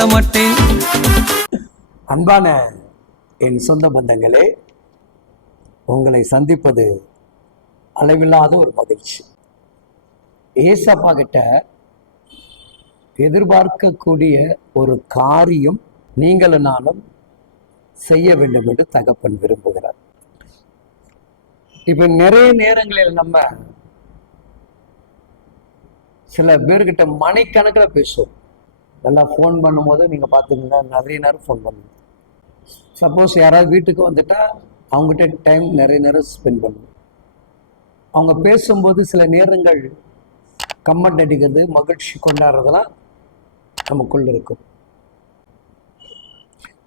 சொல்ல மாட்டேன் அன்பான என் சொந்த பந்தங்களே உங்களை சந்திப்பது அளவில்லாத ஒரு மகிழ்ச்சி. ஏசப்பா கிட்ட எதிர்பார்க்கக்கூடிய ஒரு காரியம் நீங்களும் நானும் செய்ய வேண்டும் என்று தகப்பன் விரும்புகிறார். இப்ப நிறைய நேரங்களில் நம்ம சில பேர்கிட்ட மணிக்கணக்கில் பேசுவோம். நல்லா ஃபோன் பண்ணும்போது நீங்கள் பார்த்துக்கீங்கன்னா நிறைய நேரம் ஃபோன் பண்ணணும் சப்போஸ் யாராவது வீட்டுக்கு வந்துட்டா அவங்ககிட்ட டைம் நிறைய நேரம் ஸ்பெண்ட் பண்ணணும் அவங்க பேசும்போது சில நேரங்கள் கம்மட் அடிக்கிறது மகிழ்ச்சி கொண்டாடுறதெல்லாம் நமக்குள்ள இருக்கும்.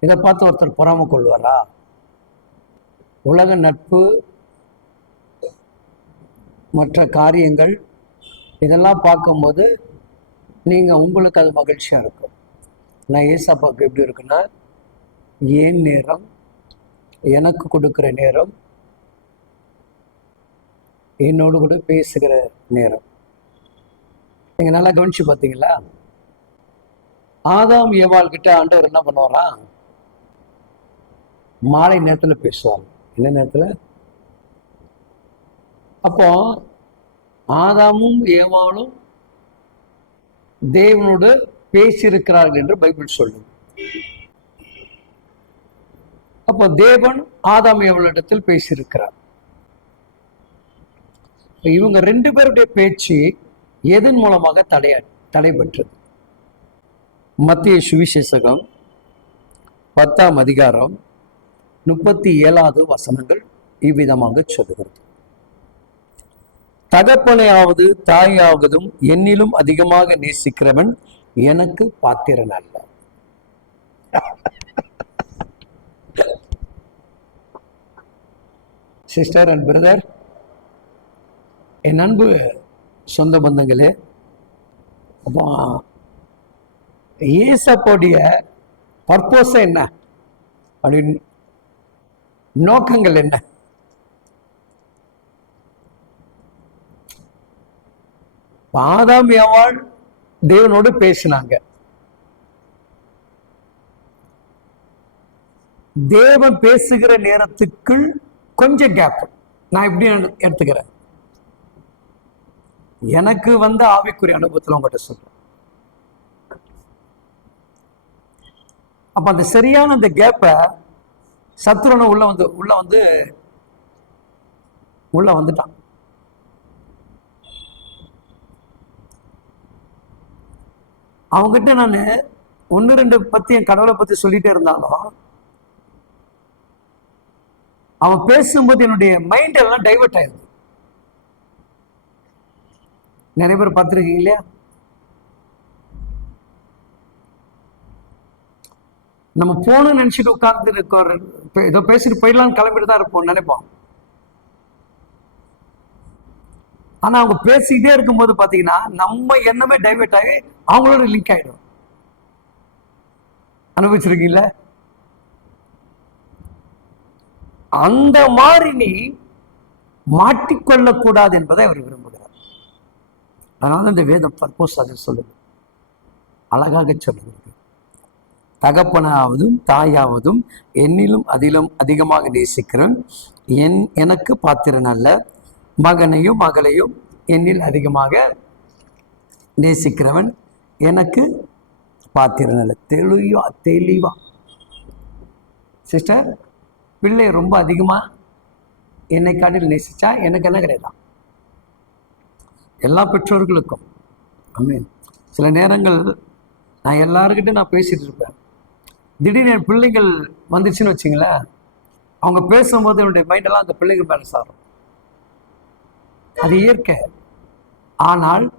இதை பார்த்து ஒருத்தர் பொறாம கொள்வாரா? உலக நட்பு மற்ற காரியங்கள் இதெல்லாம் பார்க்கும்போது நீங்கள் உங்களுக்கு அது மகிழ்ச்சியாக இருக்கும். நான் ஏசாப்பாவுக்கு எப்படி இருக்குன்னா ஏன் நேரம் எனக்கு கொடுக்குற நேரம் என்னோடு கூட பேசுகிற நேரம். நீங்கள் நல்லா கவனிச்சு பார்த்தீங்களா? ஆதாம் ஏவாள் கிட்ட ஆண்டவர் என்ன பண்ணுவாரா? மாலை நேரத்தில் பேசுவாங்க என்ன நேரத்தில்? அப்போ ஆதாமும் ஏவாளும் தேவனோடு பேசியிருக்கிறார்கள் என்று பைபிள் சொல்லுது. அப்போ தேவன் ஆதாம் அவளிடத்தில் பேசியிருக்கிறார். இவங்க ரெண்டு பேருடைய பேச்சு எதன் மூலமாக தடைய தடைபெற்றது? மத்திய சுவிசேஷகம் பத்தாம் அதிகாரம் முப்பத்தி ஏழாவது வசனங்கள் இவ்விதமாக சொல்லுகிறது. தகப்பனையாவது தாயாவதும் என்னிலும் அதிகமாக நேசிக்கிறவன் எனக்கு பாத்திரன் அல்ல. சிஸ்டர் அண்ட் பிரதர் என் அன்பு சொந்த பந்தங்களே அப்போ ஏசப்போடைய பர்பஸ் என்ன? அப்படின்னு நோக்கங்கள் என்ன? ஆதாம் ஏவாள் தேவனோடு பேசினாங்க. தேவன் பேசுகிற நேரத்துக்குள் கொஞ்சம் கேப் நான் எப்படி எடுத்துக்கிறேன். எனக்கு வந்த ஆவிக்குரிய அனுபவத்தில் உங்கள்கிட்ட சொல்றேன். அப்ப அந்த சரியான அந்த கேப்பை சத்ருன உள்ள வந்து உள்ள வந்து உள்ள வந்துட்டான். அவங்ககிட்ட நான் ஒன்று ரெண்டு பற்றி என் கடவுளை பத்தி சொல்லிகிட்டே இருந்தாலும் அவன் பேசும்போது என்னுடைய மைண்ட் எல்லாம் டைவெர்ட் ஆயிருது நிறைய பேர் பார்த்துருக்கீங்க இல்லையா? நம்ம போகணும்னு நினைச்சிட்டு உட்கார்ந்து இருக்கோம். ஏதோ பேசிட்டு போயிடலாம்னு கிளம்பிட்டு தான் இருப்போம் நினைப்போம். ஆனா அவங்க பேசிக்கிட்டே இருக்கும்போது பார்த்தீங்கன்னா நம்ம எண்ணமே டைவெர்ட் ஆகி அவங்களோட லிங்க் ஆயிடும். அனுபவிச்சிருக்கீங்கள? அந்த மாதிரி நீ மாட்டிக்கொள்ளக்கூடாது என்பதை அவர் விரும்புகிறார். அதனால இந்த வேதம் பர்போஸ் அதை சொல்லுது. அழகாக சொல்லுகிறது தகப்பனாவதும் தாயாவதும் என்னிலும் அதிலும் அதிகமாக நேசிக்கிறேன். என் எனக்கு பாத்திரன் அல்ல. மகனையும் மகளையும் என்னில் அதிகமாக நேசிக்கிறவன். எனக்கு பாத்திரன் தெளிவாக தெளிவா தெளிவா. சிஸ்டர் பிள்ளை ரொம்ப அதிகமாக என்னை காட்டில் நேசிச்சா எனக்கு என்ன கிடையாது எல்லா பெற்றோர்களுக்கும். ஆமென் சில நேரங்கள் நான் எல்லாருக்கிட்டையும் நான் பேசிட்டு இருப்பேன். திடீர்னு என் பிள்ளைகள் வந்துச்சுன்னு வச்சிங்களேன். அவங்க பேசும்போது என்னுடைய மைண்டெல்லாம் அந்த பிள்ளைங்க மேலே சாரும். அது இயற்கை. ஆனால்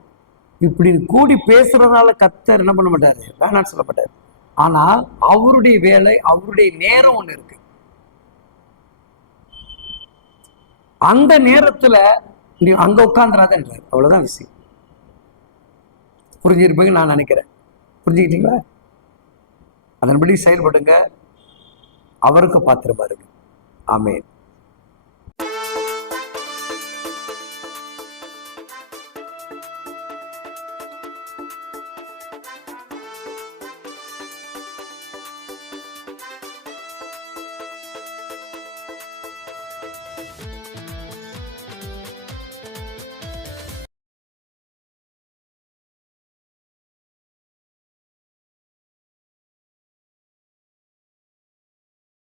இப்படி கூடி பேசுறதுனால கத்தர் என்ன பண்ண மாட்டாரு? வேணாம்னு சொல்ல மாட்டாரு ஆனால் அவருடைய வேலை அவருடைய நேரம் ஒன்று இருக்கு. அந்த நேரத்துல நீ அங்க உட்காந்துராதன்றார் அவ்வளவுதான் விஷயம். புரிஞ்சிருப்பீங்க நான் நினைக்கிறேன். புரிஞ்சுக்கிட்டீங்களா? அதன்படி செயல்படுங்க. அவருக்கு பாத்திரமா இருக்கு ஆமேன்.